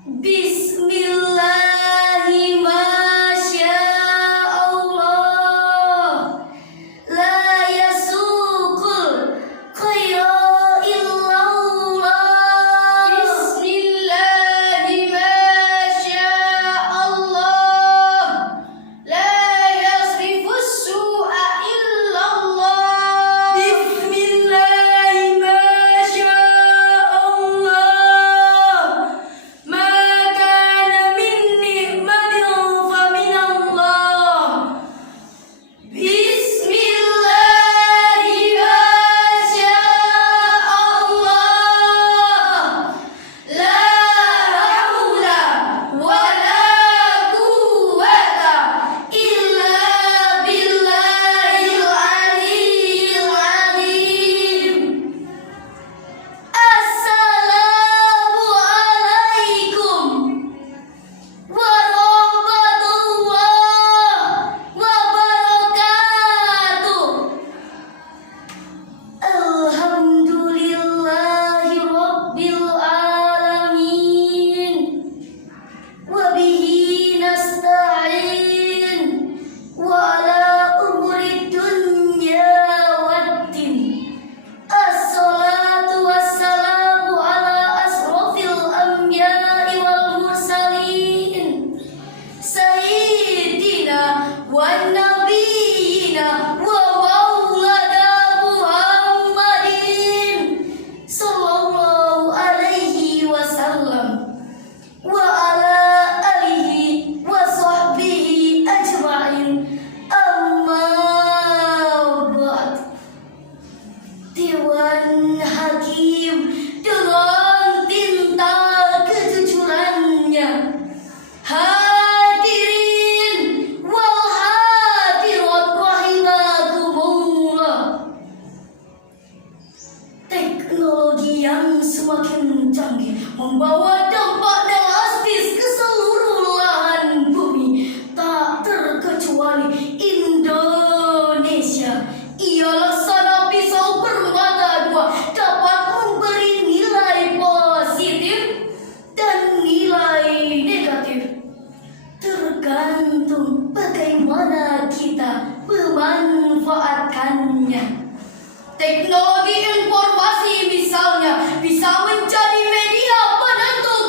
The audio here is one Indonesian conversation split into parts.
Bismillahi masya Allah, la yasukul khaira illallah. Bismillahi masya Allah, la yasrifus su'a illallah. Bismillahi masya Allah, ma kana min ni'matin fa min Allah. Bismillahi masya Allah, la haula wa la quwwata illa billahil aliyyil azim. Assalamu alaikum warahmatullahi wabarakatuh. Alhamdulillahi rabbil alamin, wa bihi nasta'in, wa ala umuri dunya waddin. Assalatu wassalamu ala asrofil anbiya'i wal mursalin, sayyidina wa nabiyina wa maulana Muhammadin sallallahu alaihi wasallam wa ala alihi wa sahbihi ajma'in. Amma ba'd. Dewan Hakim dengan tinta kejujurannya, hadirin wal hadirat rahimakumullah. Teknologi yang semakin canggih membawa dampak drastis ke seluruh lahan bumi, tak terkecuali Indonesia. Ia laksana pisau bermata dua, dapat memberi nilai positif dan nilai negatif, tergantung bagaimana kita memanfaatkannya. Teknologi informasi misalnya bisa menjadi media penentu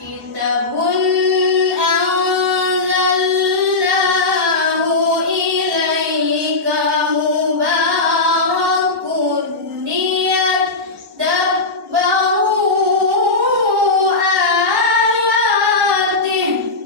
Kitabun anzalnahu ilaika mubarakun liyadabbaru ayatih.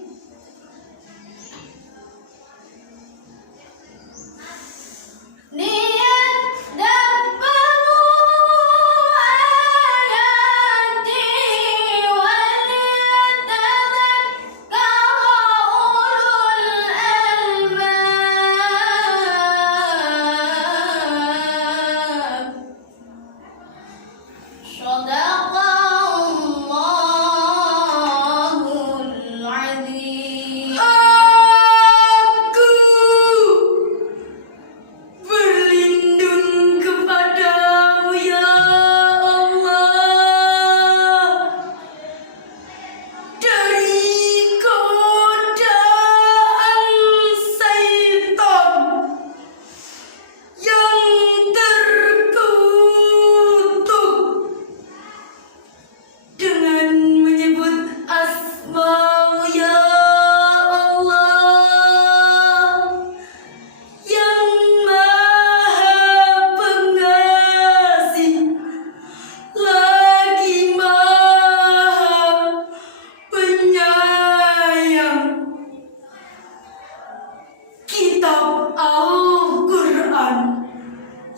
Kitab Al-Quran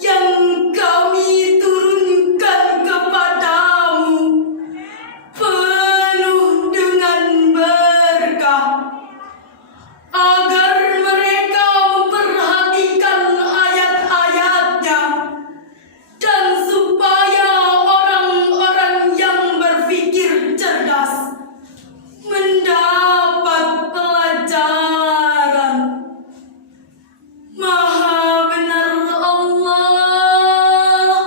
yang kami turunkan kepadamu penuh dengan berkah, agar mereka memperhatikan ayat-ayatnya, dan supaya orang-orang yang berpikir cerdas mendapat pelajaran. Maha benar Allah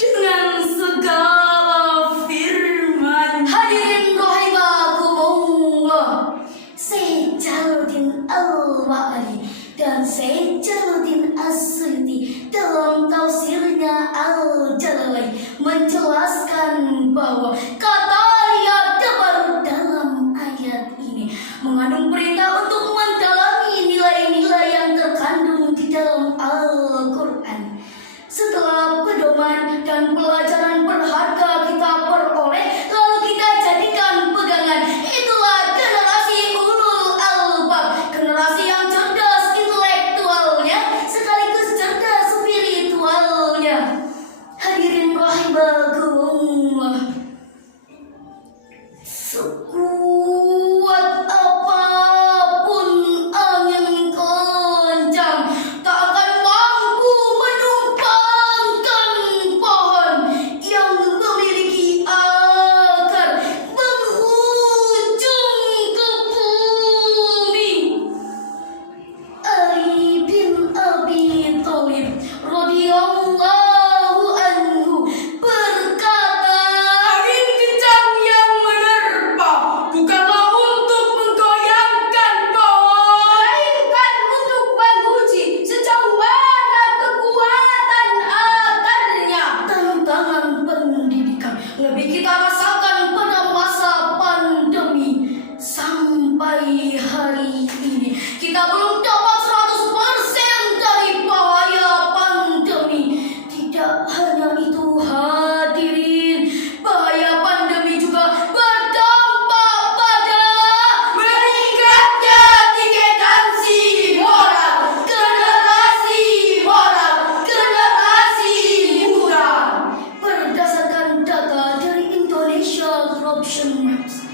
dengan segala firman. Hadirin rahimakumullah, saya Jalaluddin Al-Ma'ali dan saya Jalaluddin As-Suyuti dalam tafsirnya Al-Jalalain menjelaskan bahwa kata yadabbaru dalam ayat ini mengandung perintah untuk mendalami nilai-nilai yang terkandung di dalam Al-Quran. Setelah pedoman dan pelajaran berharga kita peroleh, lalu kita jadikan pegangan. Itulah generasi ulul albab, generasi yang cerdas intelektualnya sekaligus cerdas spiritualnya. Hadirin rahimakumullah, sekuat apapun angin kencang tak akan mampu menumpangkan pohon yang memiliki akar menghujung ke bumi. Ali bin Abi Thalib radhiyallahu anhu berkata, angin kencang yang menerpa bukanlah untuk menggoyangkan pohon, melainkan untuk menguji sejauh mana kekuatan akarnya. Tantangan pendidikan lebih kita rasakan pada masa pandemi. Sampai hari ini kita belum dapat 100% dari bahaya pandemi. Tidak hanya itu hadirin, bahaya pandemi juga berdampak pada meningkatnya degenderasi moral, generasi muda. Berdasarkan data dari Indonesia Corruption Maps,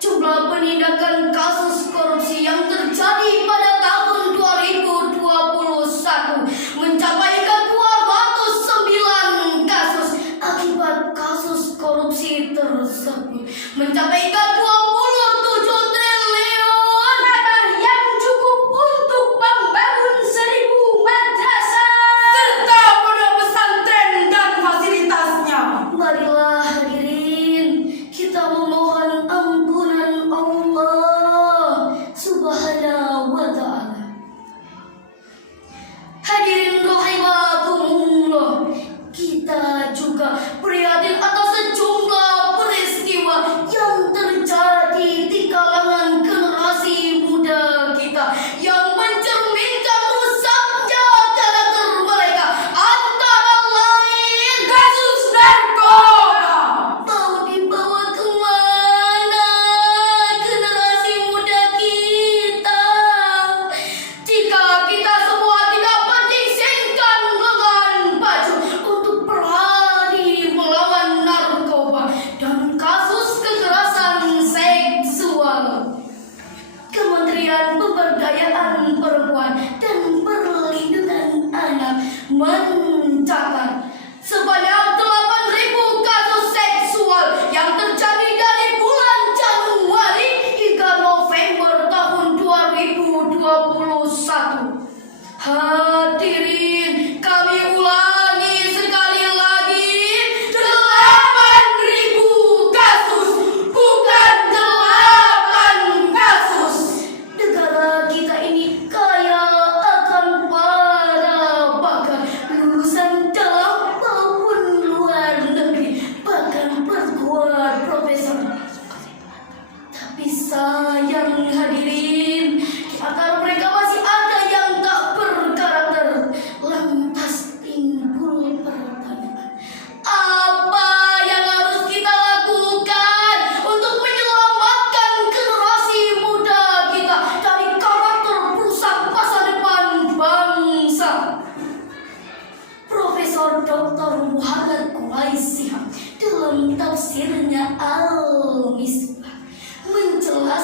jumlah penindakan kasus korupsi yang terjadi pada tahun 2021 mencapai ke 209 kasus. Akibat kasus korupsi tersebut mencapai ke 27 triliun, yang cukup untuk membangun 1000 madrasah serta pondok pesantren dan fasilitasnya. Marilah hadirin, kita memohon ampunan Allah Subhanahu wa ta'ala. Hadirin rahimakumullah, kita juga prihatin atas sejumlah peristiwa yang terjadi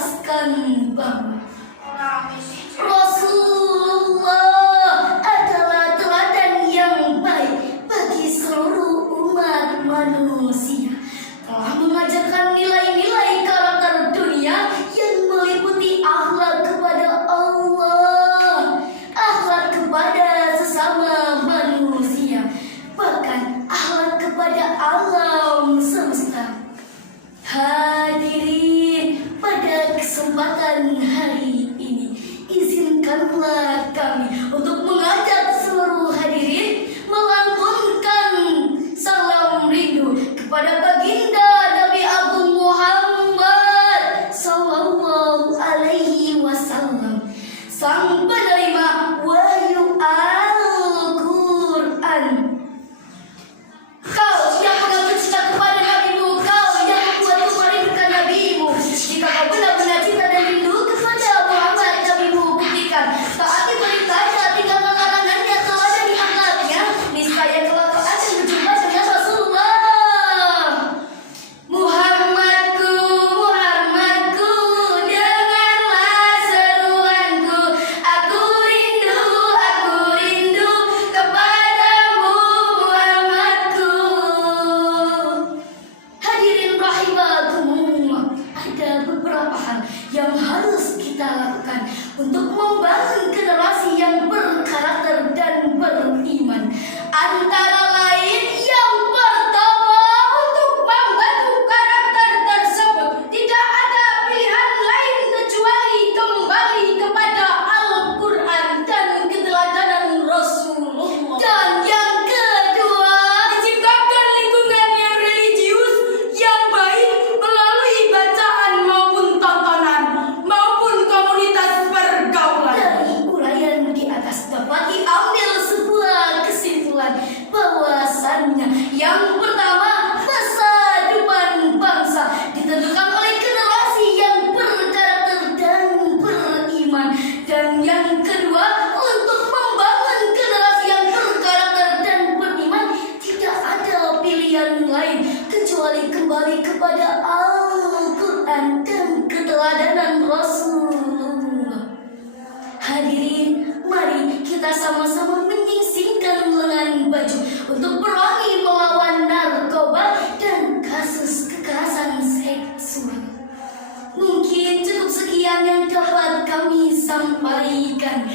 menjelaskan bahwa Rasulullah adalah teladan yang baik bagi seluruh umat manusia. Telah mengajarkan nilai-nilai karakter dunia yang meliputi akhlak kepada Allah, akhlak kepada sesama manusia, bahkan akhlak kepada alam semesta. Hadirin, pada kesempatan hari ini, izinkanlah kami untuk mengajak seluruh hadirin melantunkan salam rindu kepada baginda Nabi Agung Muhammad Sallallahu Alaihi Wasallam, sang penerima wahyu Al-Quran. Kau yang mengaku cinta kepada nabimu, kau yang membuat merindukan nabimu. Jika kau benar-benar cinta dan rindu kepada Muhammad nabimu, buktikan taati perintahnya, tinggalkan larangannya, teladani akhlaknya. Niscaya kelak kau akan berjumpa dengan Rasulullah. Muhammadku, Muhammadku, dengarlah seruanku. Aku rindu kepadamu, Muhammadku. Hadirin rahimakumullah, ada beberapa hal yang harus kita lakukan untuk membangun generasi yang berkarakter dan beriman. Antara lain, yang pertama, untuk membangun karakter tersebut tidak ada pilihan lain kecuali kembali kepada Al-Quran dan keteladanan Rasulullah. Dan yang kedua, menciptakan lingkungan yang religius yang baik melalui bacaan maupun tontonan maupun komunitas pergaulan. Dari uraian di atas dapat diambil sebuah kesimpulan bahwasannya yang pertama, masa depan bangsa ditentukan oleh generasi yang berkarakter dan beriman. Dan yang kedua, untuk membangun generasi yang berkarakter dan beriman tidak ada pilihan lain kecuali kembali kepada Al-Quran dan keteladanan Rasulullah. Hadirin, mari kita sama-sama menyingsingkan lengan baju untuk berani melawan narkoba dan kasus kekerasan seksual. Mungkin cukup sekian yang dapat kami sampaikan.